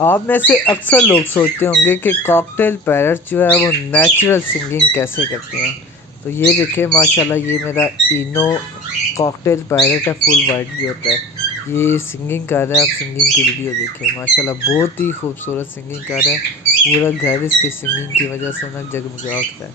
आप में से अक्सर लोग सोचते होंगे कि कॉकटेल पैरट जो है वो नेचुरल सिंगिंग कैसे करते हैं। तो ये देखिए माशाल्लाह, ये मेरा इनो कॉकटेल पैरट है, फुल वाइट जो होता है, ये सिंगिंग कर रहा है। आप सिंगिंग की वीडियो देखिए, माशाल्लाह बहुत ही खूबसूरत सिंगिंग कर रहा है। पूरा घर इसकी सिंगिंग की वजह से ना जगमगा उठता है।